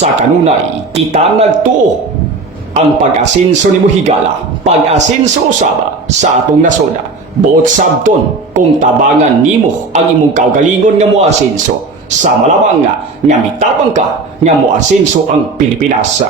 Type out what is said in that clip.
Sa kanunay, kita nagtuo ang pag-asenso ni Mohigala, pag-asenso usaba sa atong nasona. Buot sabton kung tabangan nimo ang imong kaugalingon nga moasenso, sa malamang nga mitapang ka nga moasenso ang Pilipinas.